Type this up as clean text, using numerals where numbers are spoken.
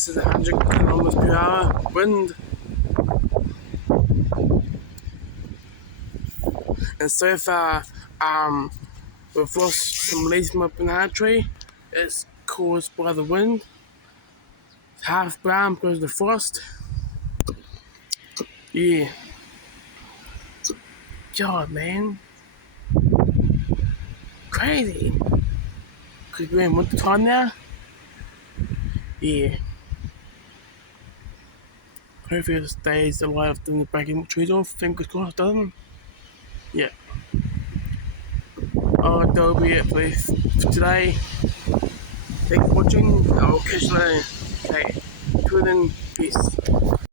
this is 100 kilometers per hour wind. And so far, we've lost some leaves from my banana tree. It's caused by the wind. It's half brown because of the frost. Yeah. God, man. Crazy. Because we're in winter time now. Yeah. Hopefully it stays alive in the breaking trees off. Fingers crossed, doesn't. Yeah. Oh, that'll be it for today. Thanks for watching. I'll catch you later. Okay. Till then, peace.